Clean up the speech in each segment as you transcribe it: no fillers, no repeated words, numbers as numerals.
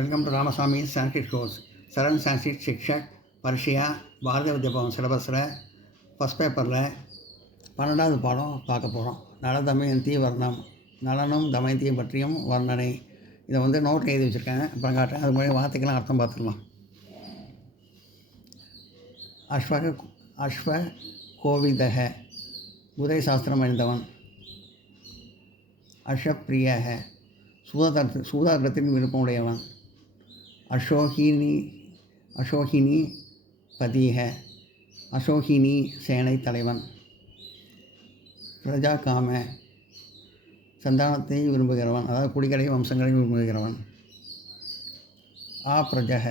Welcome to Ramaswamy Sanskrit course சரண் சான்ஸ்கிரிட் சிக்ஷக் பரிஷியா பாரதிய வித்யா பவன் சிலபஸில் ஃபஸ்ட் பேப்பரில் 12வது பாடம் பார்க்க போகிறோம். நல தமயந்தி வர்ணம், நலனும் தமயந்தியும் பற்றியும் வர்ணனை. இதை வந்து நோட்டில் எழுதி வச்சுருக்கேன், அப்புறம் காட்டுறேன். அது மூலியம் வார்த்தைக்கெல்லாம் அர்த்தம் பார்த்துக்கலாம். அஸ்வ கோவிதக, குதிரை சாஸ்திரம் அணிந்தவன். அஷப்பிரியக, சூதாட்டத்தின் விருப்பமுடையவன். அசோகினி பதிக, அசோகினி சேனை தலைவன். பிரஜா காம, சந்தானத்தை விரும்புகிறவன், அதாவது குடிகளை வம்சங்களை விரும்புகிறவன். பிரஜக,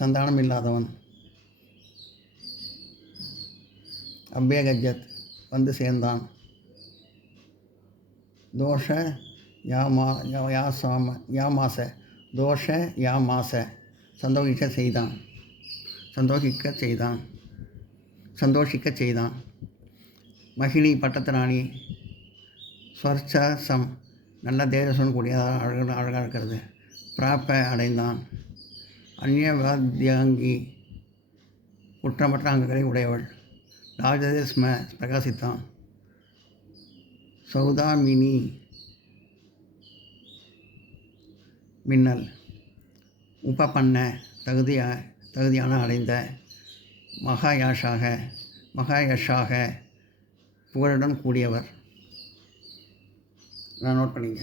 சந்தானம் இல்லாதவன். அபேகஜத், வந்து சேர்ந்தான். தோஷ யாமாச, தோஷ யாமாச, சந்தோஷிக்க செய்தான். மகிழி, பட்டத்திராணி. ஸ்வர்ச்சசம், நல்ல தேஜசுடன் கூடியதாக அழகாக இருக்கிறது. பிராப்ப, அடைந்தான். அந்நியவாத்யாங்கி, குற்றமற்ற அங்குகளை உடையவள். ராஜஸ்ம, பிரகாசித்தான். சௌதாமினி, மின்னல். உபபன்ன, தகுதியான அடைந்த. மகாயஷாக, புகழுடன் கூடியவர். நான் நோட் பண்ணிங்க.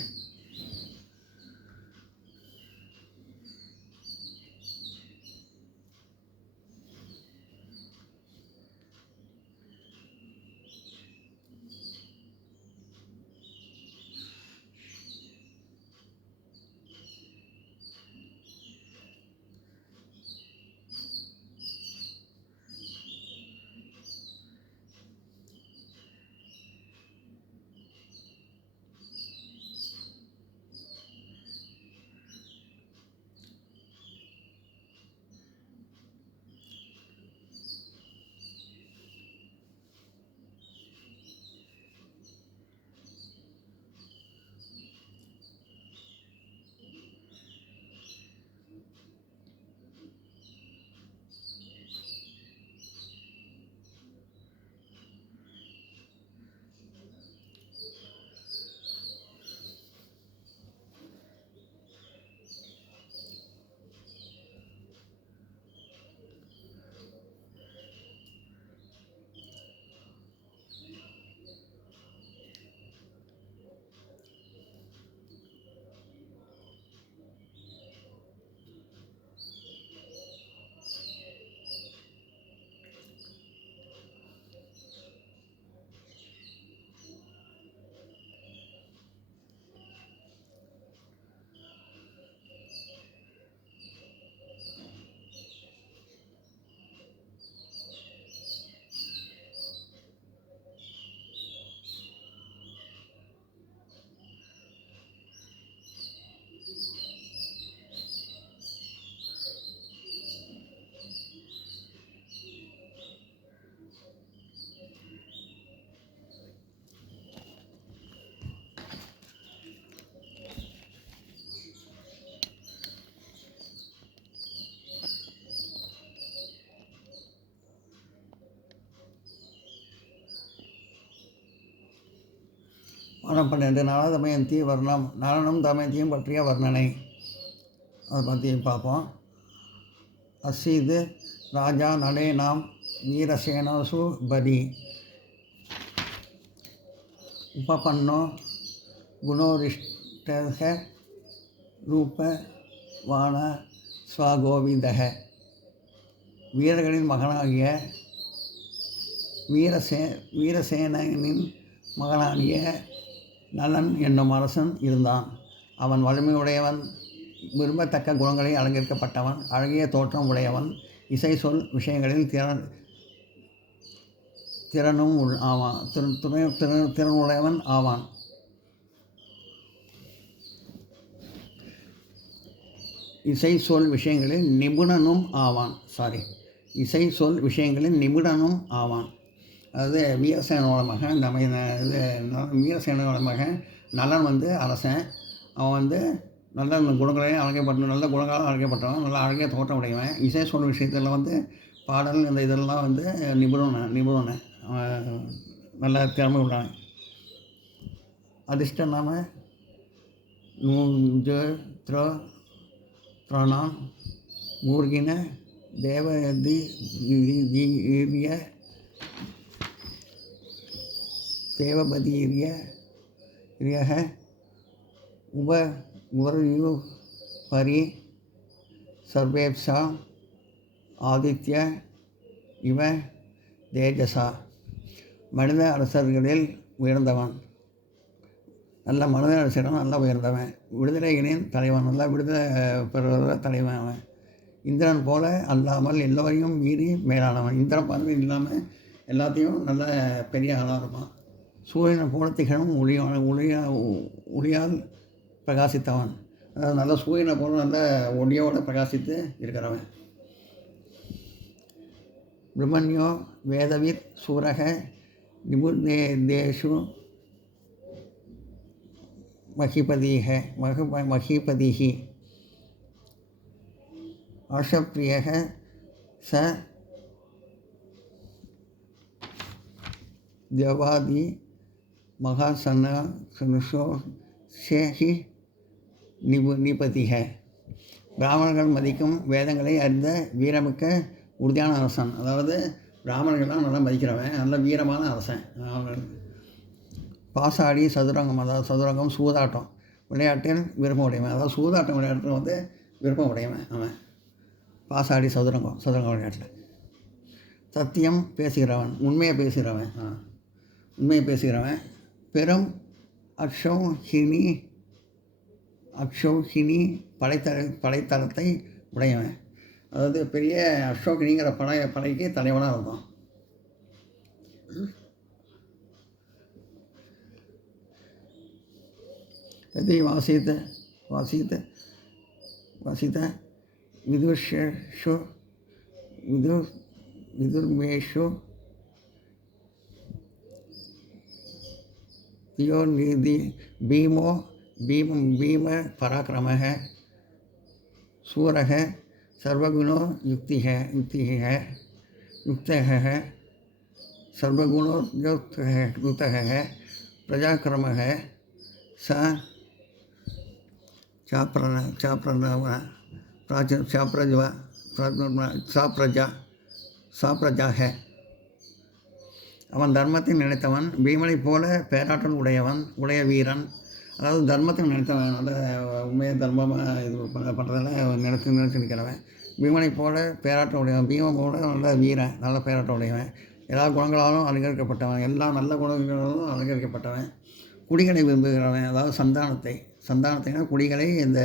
பாடம் 12. நல தமயந்தி வர்ணம், நலனும் தமயந்தியும் பற்றிய வர்ணனை. அதை பற்றி பார்ப்போம். அசீது ராஜா நலே நாம் வீரசேனசு பதி. உபபன்னோ குணோரிஷ்டக ரூபவான ஸ்வகோவிதக. வீரர்களின் மகனாகிய வீரசேனனின் மகனாகிய நலன் என்னும் அரசன் இருந்தான். அவன் வலிமையுடையவன், விரும்பத்தக்க குணங்களை அலங்கரிக்கப்பட்டவன், அழகிய தோற்றம் உடையவன், இசை சொல் விஷயங்களில் திறனுடையவன் ஆவான். இசை சொல் விஷயங்களில் நிபுணனும் ஆவான். அதாவது வீரசேனோட மகன் வீரசேனோட மகன் நலன் வந்து அரசன். அவன் வந்து நல்ல குணங்களையும் அழைக்கப்பட்ட நல்ல குணங்களால் அழைக்கப்பட்டவன், நல்ல அழகிய தோற்றம் உடையவன். இசை சொல்லும் விஷயத்தில் வந்து பாடல் இந்த இதெல்லாம் வந்து நிபுணன் நல்ல திறமை உள்ளவன். அதிர்ஷ்ட நாம நூஜத்ர பிரணான் மூர்கின தேவதி தேவபதீரிய உபர்யு பரி சர்வேப்சா ஆதித்ய இவ தேஜசா. மனித அரசர்களில் உயர்ந்தவன், நல்ல மனித அரசரும் நல்ல உயர்ந்தவன். விடுதலைகளின் தலைவன், நல்ல விடுதலை பெறுவத தலைவன் அவன். இந்திரன் போல அல்லாமல் எல்லோரையும் மீறி மேலானவன். இந்திரன் பார்வை இல்லாமல் எல்லாத்தையும் நல்ல பெரிய ஆளாக இருப்பான். சூரியனை போல திகழும் ஒளியால் பிரகாசித்தவன், அதாவது நல்ல சூரியனை போல நல்ல ஒளியோடு பிரகாசித்து இருக்கிறவன். பிரம்மண்யோ வேதவித் சூரக நிபுதேஷு மகிபதிஹி ஆஷப்பிரியக ச தேவாதி மகாசனோ சேஹி நிபதிக. பிராமணர்கள் மதிக்கும் வேதங்களை அறிந்த வீரமிக்க உறுதியான அரசன், அதாவது பிராமணர்கள்லாம் நல்லா மதிக்கிறவன், நல்ல வீரமான அரசன். பாசாடி சதுரங்கம், அதாவது சதுரங்கம் சூதாட்டம் விளையாட்டில் விருப்பம் உடையவன், அதாவது சூதாட்டம் விளையாட்டில் வந்து விருப்பம் உடையவன் அவன். பாசாடி சதுரங்கம் விளையாட்டில். சத்தியம் பேசுகிறவன், உண்மையை பேசுகிறவன். பெரும் அக்ஷௌஹினி படைத்தளத்தை உடையவன், அதாவது பெரிய அசோகினிங்கிற படைக்கு தலைவனாக இருந்தான். यदि वासित विदुर्मेषु यो निधि भीम पराक्रमः सूरः सर्वगुणो युक्तः सर्वगुणोयुक्तः प्रजाक्रमः स சாப்ரஜாக. அவன் தர்மத்தில் நினைத்தவன், பீமனைப் போல பேராற்றல் உடைய வீரன், அதாவது தர்மத்தில் நினைத்தவன், நல்ல உண்மையை தர்மமாக இது பண்ணுறதில் நினைச்சு நிற்கிறவன். பீமனைப் போல பேராற்றல் உடையவன், பீமன் போல நல்ல வீரன், நல்ல பேராற்றல் உடையவன். எல்லா குணங்களாலும் அலங்கரிக்கப்பட்டவன், எல்லா நல்ல குணங்களாலும் அலங்கரிக்கப்பட்டவன். குடிகளை விரும்புகிறவன், அதாவது சந்தானத்தைனா குடிகளை இந்த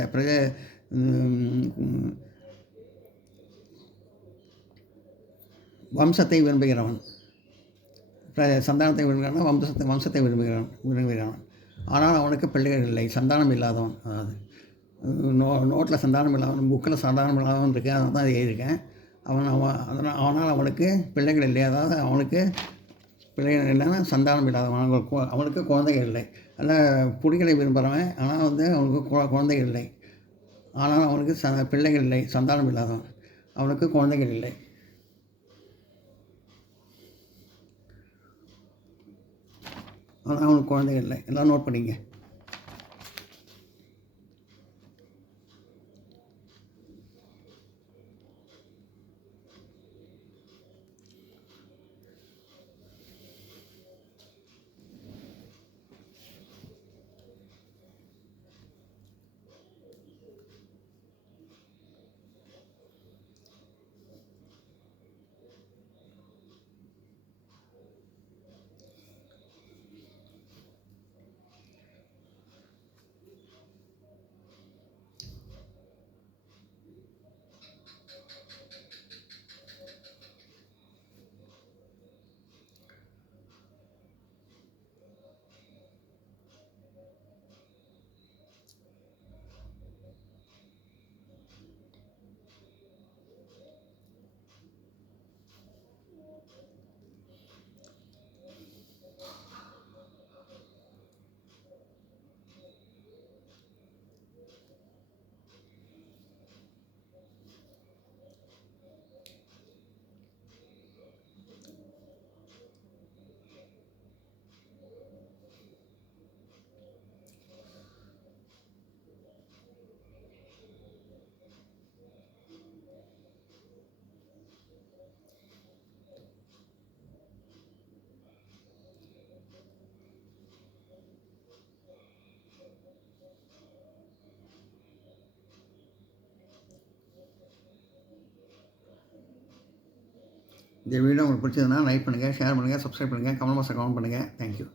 வம்சத்தை விரும்புகிறவன். சந்தானத்தை விரும்புகிறான், வம்சத்தை விரும்புகிறான். ஆனால் அவனுக்கு பிள்ளைகள் இல்லை, சந்தானம் இல்லாதவன். அதாவது நோட்டில் சந்தானம் இல்லாதவன், புக்கில் சந்தானம் இல்லாதவன் இருக்கேன், அதை தான் எழுதியிருக்கேன். ஆனால் அவனுக்கு பிள்ளைகள் இல்லை, அதாவது அவனுக்கு பிள்ளைகள் இல்லைன்னா சந்தானம் இல்லாதவன், அவனுக்கு குழந்தைகள் இல்லை. அதில் குடிகளை விரும்புகிறவன், ஆனால் வந்து அவனுக்கு குழந்தைகள் இல்லை. ஆனால் அவனுக்கு பிள்ளைகள் இல்லை, சந்தானம் இல்லாதவன், அவனுக்கு குழந்தைகள் இல்லை. ஆனால் அவனுக்கு குழந்தைகள் இல்லை. எல்லாம் நோட் பண்ணிங்க. இந்த வீடியோ உங்களுக்கு பிடிச்சதுன்னா லைக் பண்ணுங்கள், ஷேர் பண்ணுங்கள், சப்ஸ்கிரைப் பண்ணுங்கள், கமெண்ட் பாக்ஸில் கமெண்ட் பண்ணுங்கள். தேங்க்யூ.